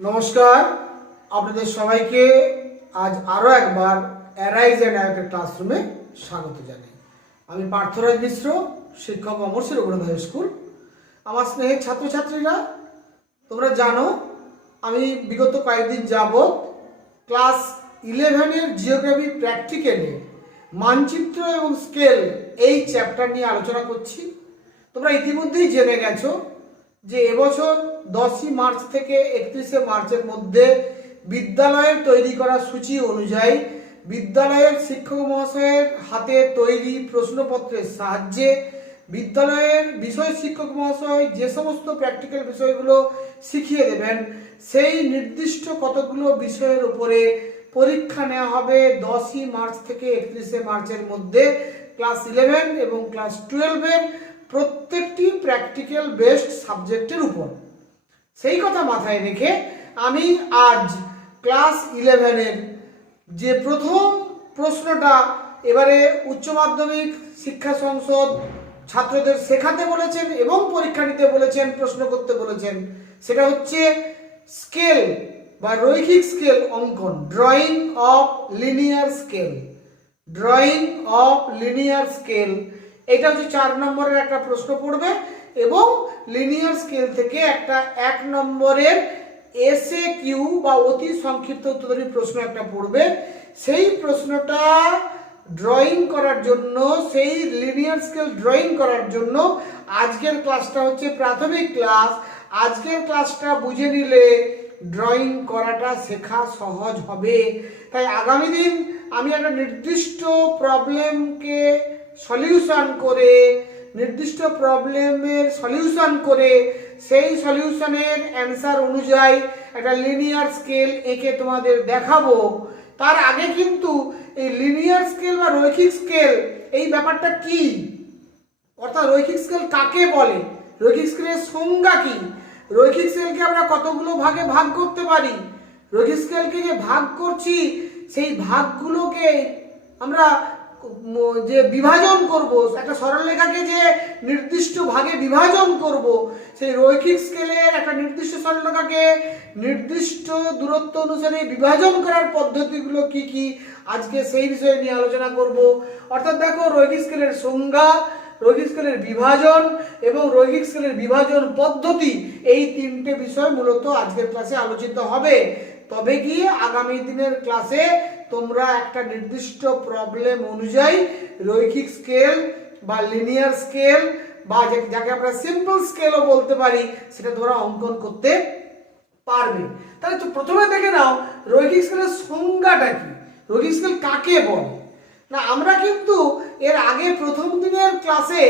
নমস্কার, আপনাদের সবাইকে আজ আরও একবার অ্যারাইজ অ্যান্ড অ্যাওয়েকের ক্লাসরুমে স্বাগত জানাই। আমি পার্থরাজ মিশ্র, শিক্ষক অমরশী রঘুনাথ হাই স্কুল। আমার স্নেহের ছাত্রছাত্রীরা, তোমরা জানো আমি বিগত কয়েকদিন যাবৎ ক্লাস 11-এর জিওগ্রাফি প্র্যাকটিক্যালে মানচিত্র এবং স্কেল এই চ্যাপ্টার নিয়ে আলোচনা করছি। তোমরা ইতিমধ্যেই জেনে গেছো যে এবছর 10ই মার্চ থেকে 31শে মার্চের মধ্যে বিদ্যালয়ের তৈরি করা সূচি অনুযায়ী বিদ্যালয়ের শিক্ষক মহাশয়ের হাতে তৈরি প্রশ্নপত্রের সাহায্যে বিদ্যালয়ের বিষয় শিক্ষক মহাশয় যে সমস্ত প্র্যাকটিক্যাল বিষয়গুলো শিখিয়ে দেবেন সেই নির্দিষ্ট কতগুলো বিষয়ের উপরে পরীক্ষা নেওয়া হবে 10ই মার্চ থেকে 31শে মার্চের মধ্যে ক্লাস 11 এবং ক্লাস 12-এর প্রত্যেকটি প্র্যাকটিক্যাল বেসড সাবজেক্টের উপর। সেই কথা মাথায় রেখে আমি আজ ক্লাস 11-এর যে প্রথম প্রশ্নটা এবারে উচ্চ মাধ্যমিক শিক্ষা সংসদ ছাত্রদের শেখাতে বলেছেন এবং পরীক্ষা নিতে বলেছেন, প্রশ্ন করতে বলেছেন, সেটা হচ্ছে স্কেল বা রৈখিক স্কেল অঙ্কন, drawing of linear scale. Drawing of linear scale এটা হচ্ছে 4 নম্বরের একটা প্রশ্ন পড়বে এবং লিনিয়ার স্কেল থেকে একটা 1 নম্বরের এসএ কিউ বা অতি সংক্ষিপ্ত উত্তরী প্রশ্ন একটা পড়বে। সেই প্রশ্নটা ড্রয়িং করার জন্য, সেই লিনিয়ার স্কেল ড্রয়িং করার জন্য আজকের ক্লাসটা হচ্ছে প্রাথমিক ক্লাস। আজকের ক্লাসটা বুঝে নিলে ড্রয়িং করাটা শেখা সহজ হবে। তাই আগামী দিন আমি একটা নির্দিষ্ট প্রবলেমকে সলিউশন করে, নির্দিষ্ট প্রবলেমের সলিউশন করে সেই সলিউশনের অ্যান্সার অনুযায়ী একটা লিনিয়ার স্কেল এঁকে তোমাদের দেখাবো। তার আগে কিন্তু এই লিনিয়ার স্কেল বা রৈখিক স্কেল এই ব্যাপারটা কি, অর্থাৎ রৈখিক স্কেল কাকে বলে, রৈখিক স্কেলের সংজ্ঞা কি, রৈখিক স্কেলকে আমরা কতগুলো ভাগে ভাগ করতে পারি, রৈখিক স্কেলকে যে ভাগ করছি সেই ভাগগুলোকে আমরা যে বিভাজন করব, একটা সরলরেখাকে যে নির্দিষ্ট ভাগে বিভাজন করব, সেই রৈখিক স্কেলের একটা নির্দিষ্ট সরলরেখাকে নির্দিষ্ট দূরত্ব অনুসারে বিভাজন করার পদ্ধতিগুলো কি কি, আজকে সেই বিষয়ে নিয়ে আলোচনা করব। অর্থাৎ দেখো, রৈখিক স্কেলের সংজ্ঞা, রৈখিক স্কেলের বিভাজন এবং রৈখিক স্কেলের বিভাজন পদ্ধতি, এই 3টে বিষয় মূলত আজকের ক্লাসে আলোচিত হবে। তবে গিয়ে আগামী দিনের ক্লাসে তোমরা একটা নির্দিষ্ট প্রবলেম অনুযায়ী রৈখিক স্কেল বা লিনিয়ার স্কেল বা যাকে আমরা সিম্পল স্কেলও বলতে পারি সেটা তোমরা অঙ্কন করতে পারবে। তাহলে তো প্রথমে দেখে নাও রৈখিক স্কেলের সংজ্ঞাটা কি, রৈখিক স্কেল কাকে বলে। না, আমরা কিন্তু এর আগে প্রথম দিনের ক্লাসে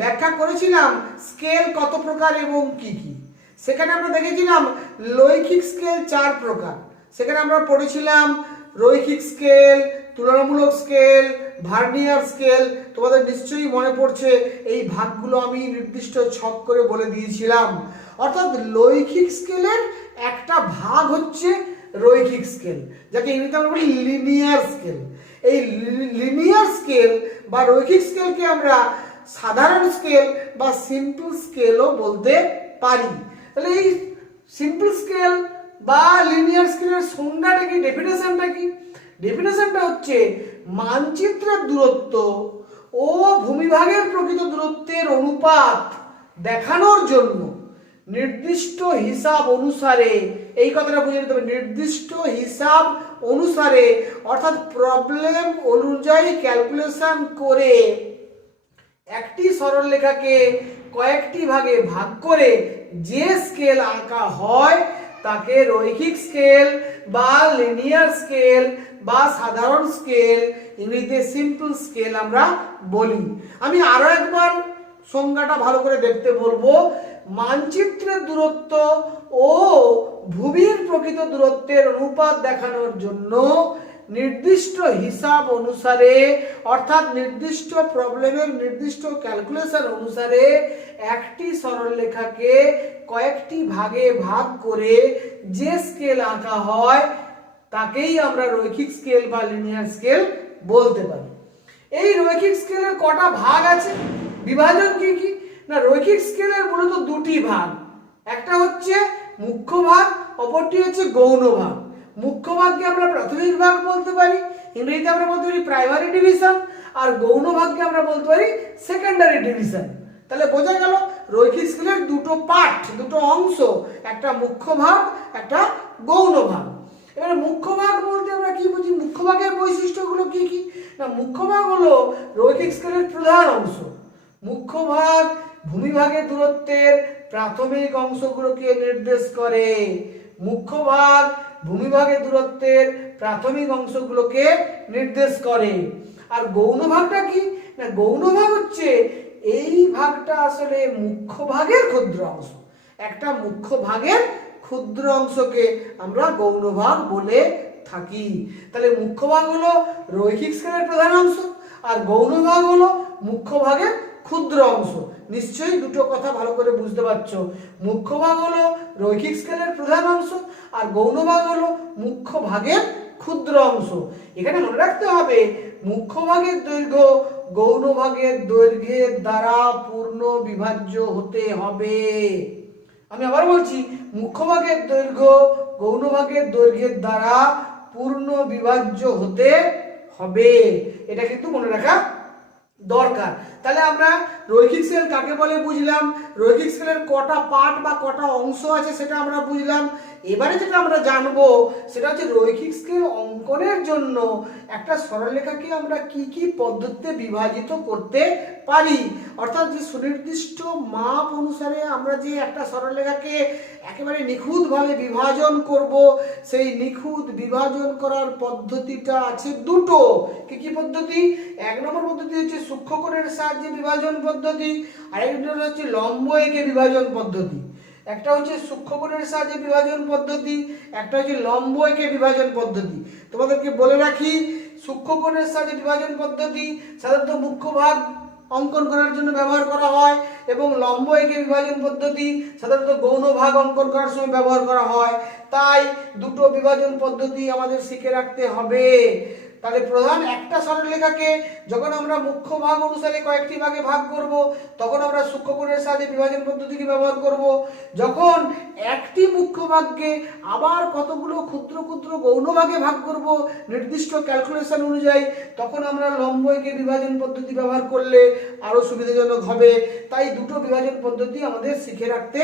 ব্যাখ্যা করেছিলাম স্কেল কত প্রকার এবং কি কি। সেখানে আমরা দেখেছিলাম লৈখিক স্কেল 4 প্রকার। সেখানে আমরা পড়েছিলাম রৈখিক স্কেল, তুলনামূলক স্কেল, ভার্নিয়ার স্কেল। তোমাদের নিশ্চয়ই মনে পড়ছে এই ভাগগুলো আমি নির্দিষ্ট ছক করে বলে দিয়েছিলাম। অর্থাৎ লৈখিক স্কেলের একটা ভাগ হচ্ছে রৈখিক স্কেল, যাকে ইংরেজিতে আমরা বলি লিনিয়ার স্কেল। এই লিনিয়ার স্কেল বা রৈখিক স্কেলকে আমরা সাধারণ স্কেল বা সিম্পল স্কেলও বলতে পারি। তাহলে এই সিম্পল স্কেল বা লিনিয়ার স্কেলের সংজ্ঞাটা কি, ডেফিনেশনটা কি? ডেফিনেশনটা হচ্ছে মানচিত্রের দূরত্ব ও ভূমিভাগের প্রকৃত দূরত্বের অনুপাত দেখানোর জন্য নির্দিষ্ট হিসাব অনুসারে, এই কথাটা বুঝে নিতে হবে, নির্দিষ্ট হিসাব অনুসারে অর্থাৎ প্রবলেম অনুযায়ী ক্যালকুলেশন করে একটি সরলরেখাকে কয়েকটি ভাগে ভাগ করে যে স্কেল আঁকা হয় তাকে রৈখিক স্কেল বা লিনিয়ার স্কেল বা সাধারণ স্কেল, ইংরেজিতে সিম্পল স্কেল আমরা বলি। আমি আরো একবার সংজ্ঞাটা ভালো করে দেখতে বলবো। মানচিত্রের দূরত্ব ও ভূমির প্রকৃত দূরত্বের অনুপাত দেখানোর জন্য নির্দিষ্ট হিসাব অনুসারে অর্থাৎ নির্দিষ্ট প্রবলেমের নির্দিষ্ট ক্যালকুলেশন অনুসারে একটি সরলরেখাকে কয়েকটি ভাগে ভাগ করে যে স্কেল আঁকা হয় তাকেই আমরা রৈখিক স্কেল বা লিনিয়ার স্কেল বলতে পারি। এই রৈখিক স্কেলের কটা ভাগ আছে, বিভাজন কি কি? না, রৈখিক স্কেলের মূলত 2টি ভাগ, একটা হচ্ছে মুখ্য ভাগ অপরটি হচ্ছে গৌণ ভাগ। মুখ্য ভাগকে আমরা প্রাথমিক ভাগ বলতে পারি, ইংরেজিতে আমরা বলতে পারি প্রাইমারি ডিভিশন, আর গৌণ ভাগকে আমরা বলতে পারি সেকেন্ডারি ডিভিশন। তাহলে বোঝা গেল রৈখিক স্কেলের দুটো পার্ট, দুটো অংশ, একটা মুখ্য ভাগ, একটা গৌণ ভাগ। এবারে মুখ্য ভাগ বলতে আমরা কি বুঝি? মুখ্য ভাগের বৈশিষ্ট্যগুলো কি কি? না, মুখ্য ভাগ হলো রৈখিক স্কেলের প্রধান অংশ। মুখ্য ভাগ ভূমিভাগের দূরত্বের প্রাথমিক অংশগুলোকে নির্দেশ করে। মুখ্য ভাগ ভূমিভাগের দূরত্বের প্রাথমিক অংশগুলোকে নির্দেশ করে। আর গৌণ ভাগটা কি? না, গৌণ ভাগ হচ্ছে এই ভাগটা আসলে মুখ্য ভাগের ক্ষুদ্র অংশ। একটা মুখ্য ভাগের ক্ষুদ্র অংশকে আমরা গৌণ ভাগ বলে থাকি। তাহলে মুখ্য ভাগ হলো রৈখিক স্কেলের প্রধান অংশ, আর গৌণ ভাগ হলো মুখ্য ভাগের ক্ষুদ্র অংশ। নিশ্চয়ই দুটো কথা ভালো করে বুঝতে পারছো। মুখ্য ভাগ হলো রৈখিক স্কেলের প্রধান অংশ, আর গৌণ ভাগ হলো মুখ্য ভাগের ক্ষুদ্র অংশ। এখানে মনে রাখতে হবে মুখ্য ভাগের দৈর্ঘ্য গৌণ ভাগের দৈর্ঘ্যের দ্বারা পূর্ণ বিভাজ্য হতে হবে। আমি আবার বলছি, মুখ্য ভাগের দৈর্ঘ্য গৌণ ভাগের দৈর্ঘ্যের দ্বারা পূর্ণ বিভাজ্য হতে হবে। এটা কিন্তু মনে রাখা দরকার। তাহলে আমরা রৈখিক স্কেল কাকে বলে বুঝলাম, রৈখিক স্কেলের কটা পার্ট বা কটা অংশ আছে সেটা আমরা বুঝলাম। এবারে যেটা আমরা জানবো সেটা হচ্ছে রৈখিক স্কেল অঙ্কনের জন্য একটা সরলরেখাকে আমরা কি কি পদ্ধতিতে বিভাজিত করতে পারি, অর্থাৎ যে সুনির্দিষ্ট মাপ অনুসারে আমরা যে একটা সরলরেখাকে একেবারে নিখুঁতভাবে বিভাজন করব, সেই নিখুঁত বিভাজন করার পদ্ধতিটা আছে দুটো। কি কি পদ্ধতি? এক নম্বর পদ্ধতি হচ্ছে সূক্ষ্মকোণের সাহায্যে বিভাজন পদ্ধতি, আরেকটা হচ্ছে লম্ব এঁকে বিভাজন পদ্ধতি। একটা হচ্ছে সূক্ষ্মকোণের সাহায্যে বিভাজন পদ্ধতি, একটা হচ্ছে লম্ব এঁকে বিভাজন পদ্ধতি। তোমাদেরকে বলে রাখি, সূক্ষ্মকোণের সাহায্যে বিভাজন পদ্ধতি সাধারণত মুখ্য ভাগ অঙ্কন করার জন্য ব্যবহার করা হয়, এবং লম্ব এঁকে বিভাজন পদ্ধতি সাধারণত গৌণ ভাগ অঙ্কন করার সময় ব্যবহার করা হয়। তাই দুটো বিভাজন পদ্ধতি আমাদের শিখে রাখতে হবে। তাহলে প্রধান একটা সরলরেখাকে যখন আমরা মুখ্য ভাগ অনুসারে কয়েকটি ভাগে ভাগ করব, তখন আমরা সূক্ষ্মকোণের সাহায্যে বিভাজন পদ্ধতিকে ব্যবহার করব। যখন একটি মুখ্য ভাগকে আবার কতগুলো ক্ষুদ্র ক্ষুদ্র গৌণ ভাগে ভাগ করব নির্দিষ্ট ক্যালকুলেশন অনুযায়ী, তখন আমরা লম্ব এঁকে বিভাজন পদ্ধতি ব্যবহার করলে আরো সুবিধাজনক হবে। তাই দুটো বিভাজন পদ্ধতি আমাদের শিখে রাখতে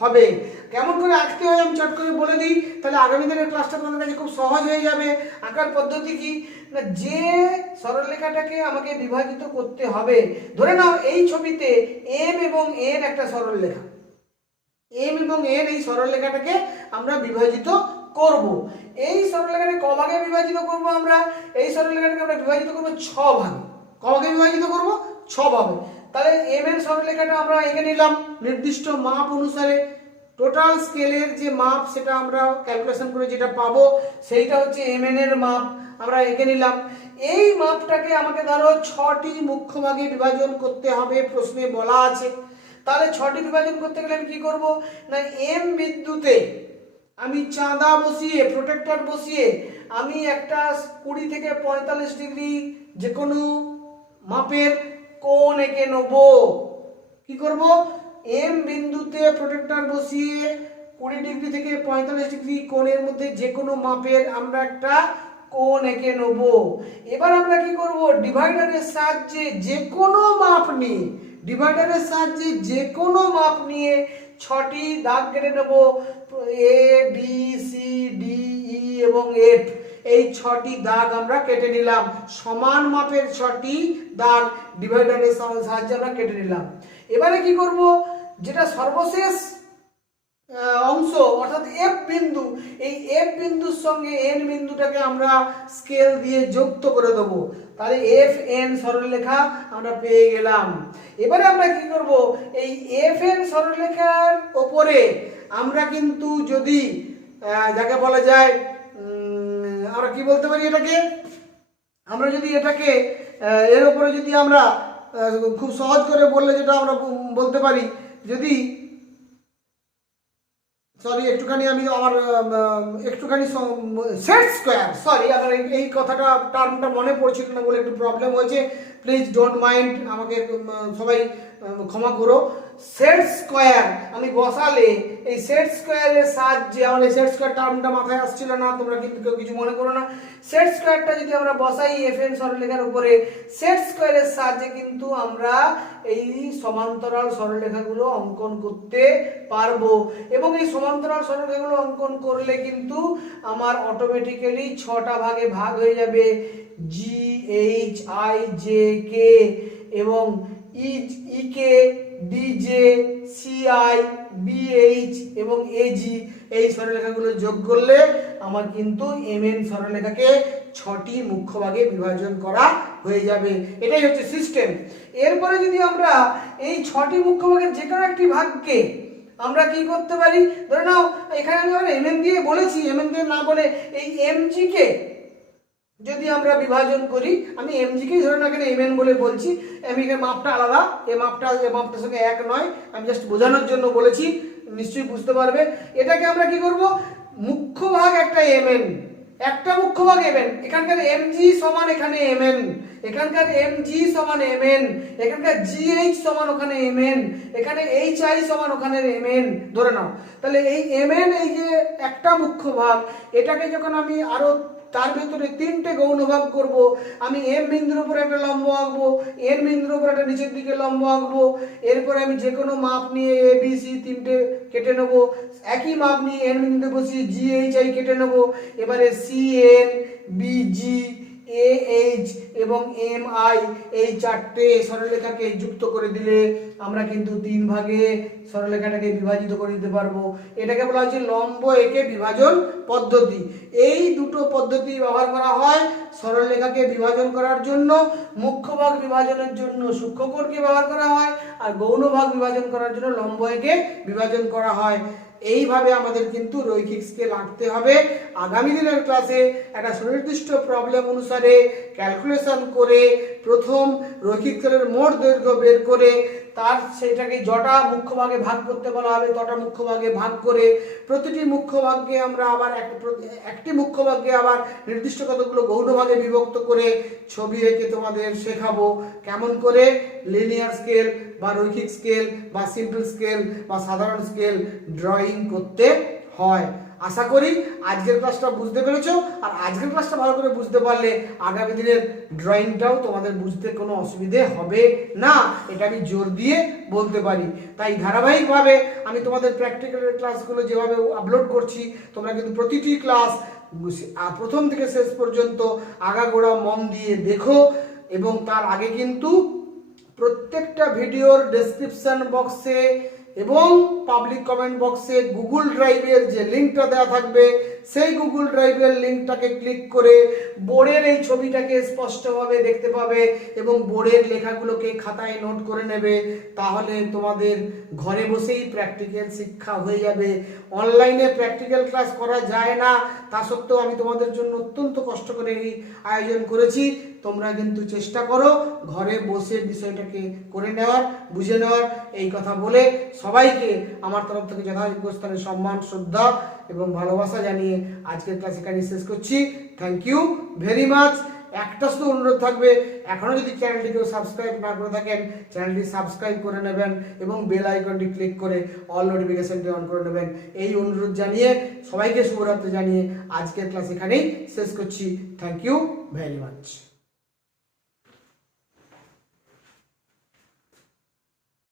হবে। কেমন করে আঁকতে হয় আমি চট করে বলে দিই, তাহলে আগামী দিনের ক্লাসটা তোমাদের কাছে খুব সহজ হয়ে যাবে। আঁকার পদ্ধতি কি না, যে সরলরেখাটাকে আমাকে বিভাজিত করতে হবে, ধরে নাও এই ছবিতে এম এবং এন একটা সরলরেখা, এম এবং এন এই সরলরেখাটাকে আমরা বিভাজিত করব। এই সরলরেখাটাকে ক ভাগে বিভাজিত করব? আমরা এই সরলরেখাটাকে আমরা বিভাজিত করব 6 ভাগে। ক ভাগে বিভাজিত করব? 6 ভাগে। তাহলে এম এর সরলরেখাটা আমরা এঁকে নিলাম নির্দিষ্ট মাপ অনুসারে। টোটাল স্কেলের যে মাপ সেটা আমরা ক্যালকুলেশন করে যেটা পাবো সেইটা হচ্ছে এম এন এর মাপ, আমরা এঁকে নিলাম। এই মাপটাকে আমাকে ধরো 6টি মুখ্য ভাগে বিভাজন করতে হবে, প্রশ্নে বলা আছে। তাহলে 6টি বিভাজন করতে গেলে আমি কি করব না, এম বিন্দুতে আমি চাঁদা বসিয়ে, প্রোটেক্টর বসিয়ে আমি একটা 20 থেকে 45 ডিগ্রি যে কোনো মাপের কোণ এঁকে নেব। কি করব? এম বিন্দুতে প্রোটেক্টর বসিয়ে 20 ডিগ্রি থেকে 45 ডিগ্রি কোণের মধ্যে যে কোনো মাপের আমরা একটা কোণ এঁকে নেব। এবার আমরা কি করব? ডিভাইডারের সাহায্যে যে কোনো মাপ নিয়ে, ডিভাইডারের সাহায্যে যে কোনো মাপ নিয়ে 6টি দাগ কেটে নেব। A B C D E এবং এফ, এই 6টি দাগ আমরা কেটে নিলাম। সমান মাপের 6টি দাগ ডিভাইডারের সাহায্যে আমরা কেটে নিলাম। এবারে কি করব? যেটা সর্বশেষ অংশ অর্থাৎ এফ বিন্দু, এই এফ বিন্দুর সঙ্গে এন বিন্দুটাকে আমরা স্কেল দিয়ে যুক্ত করে দেব। তাহলে এফ এন সরলরেখা আমরা পেয়ে গেলাম। এবারে আমরা কি করব? এই এফ এন সরলরেখার উপরে আমরা কিন্তু যদি যাকে বলা যায়, আমরা কি বলতে পারি এটাকে, আমরা যদি এটাকে এর উপরে যদি আমরা খুব সহজ করে বললে যেটা আমরা বলতে পারি, যদি সরি একটুখানি আমি আমার একটুখানি সেট স্কোয়ার, সরি আমার এই কথাটা টার্মটা মনে পড়ছিল না বলে একটু প্রবলেম হয়েছে, প্লিজ ডোন্ট মাইন্ড, আমাকে সবাই ক্ষমা করো। সেট স্কয়ার আমি বসালে এই সেট স্কয়ারের সাহায্যে, আমার এই সেট স্কয়ার টার্মটা মাথায় আসছিল না, তোমরা কিন্তু কেউ কিছু মনে করো না। সেট স্কয়ারটা যদি আমরা বসাই এফএন সরলরেখার উপরে, সেট স্কয়ারের সাহায্যে কিন্তু আমরা এই সমান্তরাল সরলরেখাগুলো অঙ্কন করতে পারবো। এবং এই সমান্তরাল সরলরেখাগুলো অঙ্কন করলে কিন্তু আমার অটোমেটিক্যালি 6টা ভাগে ভাগ হয়ে যাবে, G H I J K এবং E K D J C I B H এবং এ জি, এই সরলরেখাগুলো যোগ করলে আমার কিন্তু এম এন সরলরেখাকে 6টি মুখ্য ভাগে বিভাজন করা হয়ে যাবে। এটাই হচ্ছে সিস্টেম। এরপরে যদি আমরা এই 6টি মুখ্য ভাগের যে কোনো একটি ভাগকে আমরা কি করতে পারি, ধরে নাও এখানে আমি এম এন দিয়ে বলেছি, এম এন দিয়ে না বলে এই এম জি কে যদি আমরা বিভাজন করি, আমি এমজি কেই ধরে না কেন এমএন বলে বলছি, আমি এর মাপটা আলাদা, এই মাপটার সঙ্গে এক নয়, আমি জাস্ট বোঝানোর জন্য বলেছি, নিশ্চয়ই বুঝতে পারবে। এটাকে আমরা কি করব, মুখ্য ভাগ একটা এমএন, একটা মুখ্য ভাগ এমএন, এখানকার এমজি সমান এখানে এমএন, এখানকার এমজি সমান এমএন, এখানকার জিএইচ সমান ওখানে এমএন, এখানে এইচআই সমান ওখানে এমএন ধরে নাও। তাহলে এই এমএন, এই যে একটা মুখ্য ভাগ, এটাকে যখন আমি আরো তার ভেতরে 3টে গৌণ ভাগ করব, আমি এম বিন্দুর উপরে একটা লম্ব আঁকবো, এন বিন্দুর উপরে একটা নিচের দিকে লম্ব আঁকবো, এরপরে আমি যে কোনো মাপ নিয়ে এ বি সি 3টে কেটে নেব, একই মাপ নিয়ে এন বিন্দুতে বসিয়ে জি এইচ আই কেটে নেব, এবারে C N B G A H এবং এম আই, এই 4টে সরলরেখাকে যুক্ত করে দিলে আমরা কিন্তু 3 ভাগে সরলরেখাটাকে বিভাজিত করে দিতে পারবো। এটাকে বলা হচ্ছে লম্ব একে বিভাজন পদ্ধতি। এই দুটো পদ্ধতি ব্যবহার করা হয় সরলরেখাকে বিভাজন করার জন্য, মুখ্য ভাগ বিভাজনের জন্য সূক্ষ্মকোণকে ব্যবহার করা হয়, আর গৌণ ভাগ বিভাজন করার জন্য লম্ব একে বিভাজন করা হয়। এইভাবে আমাদের কিন্তু রৈখিক স্কেল আঁকতে হবে। আগামী দিনের ক্লাসে একটা সুনির্দিষ্ট প্রবলেম অনুসারে ক্যালকুলেশন করে প্রথম রৈখিক স্কেলের মোট দৈর্ঘ্য বের করে তার সেটাকে যটা মুখ্য ভাগে ভাগ করতে বলা হবে তটা মুখ্য ভাগে ভাগ করে প্রতিটি মুখ্য ভাগকে আমরা আবার একটি মুখ্য ভাগকে আবার নির্দিষ্ট কতগুলো গৌণ ভাগে বিভক্ত করে ছবি এঁকে তোমাদের শেখাবো কেমন করে লিনিয়ার স্কেল বা রৈখিক স্কেল বা সিম্পল স্কেল বা সাধারণ স্কেল ড্রয়িং করতে হয়। আশা করি আজকের ক্লাসটা বুঝতে পেরেছো, আর আজকের ক্লাসটা ভালো করে বুঝতে পারলে আগামী দিনের ড্রয়িংটাও তোমাদের বুঝতে কোনো অসুবিধে হবে না, এটা আমি জোর দিয়ে বলতে পারি। তাই ধারাবাহিকভাবে আমি তোমাদের প্র্যাকটিক্যালের ক্লাসগুলো যেভাবে আপলোড করছি, তোমরা কিন্তু প্রতিটি ক্লাস প্রথম থেকে শেষ পর্যন্ত আগাগোড়া মন দিয়ে দেখো। এবং তার আগে কিন্তু প্রত্যেকটা ভিডিওর ডেসক্রিপশন বক্সে এবং পাবলিক কমেন্ট বক্সে গুগল ড্রাইভের যে লিঙ্কটা দেওয়া থাকবে, সেই গুগল ড্রাইভের লিঙ্কটাকে ক্লিক করে বোর্ডের এই ছবিটাকে স্পষ্টভাবে দেখতে পাবে এবং বোর্ডের লেখাগুলোকে খাতায় নোট করে নেবে। তাহলে তোমাদের ঘরে বসেই প্র্যাকটিক্যাল শিক্ষা হয়ে যাবে। অনলাইনে প্র্যাকটিক্যাল ক্লাস করা যায় না, তা সত্ত্বেও আমি তোমাদের জন্য অত্যন্ত কষ্ট করে এই আয়োজন করেছি। তোমরা কিন্তু চেষ্টা করো ঘরে বসে বিষয়টাকে করে নেওয়ার, বুঝে নেওয়ার। এই কথা বলে সবাইকে আমার তরফ থেকে যথাযোগ্য স্থানে সম্মান, শ্রদ্ধা এবং ভালোবাসা জানিয়ে আজকের ক্লাস এখানে শেষ করছি। Thank you very much. একটা শুধু অনুরোধ থাকবে, এখনও যদি চ্যানেলটিকেও সাবস্ক্রাইব না করে থাকেন চ্যানেলটি সাবস্ক্রাইব করে নেবেন এবং বেল আইকনটি ক্লিক করে অল নোটিফিকেশনটি অন করে নেবেন। এই অনুরোধ জানিয়ে সবাইকে শুভরাত্রি জানিয়ে আজকের ক্লাস এখানেই শেষ করছি। Thank you very much.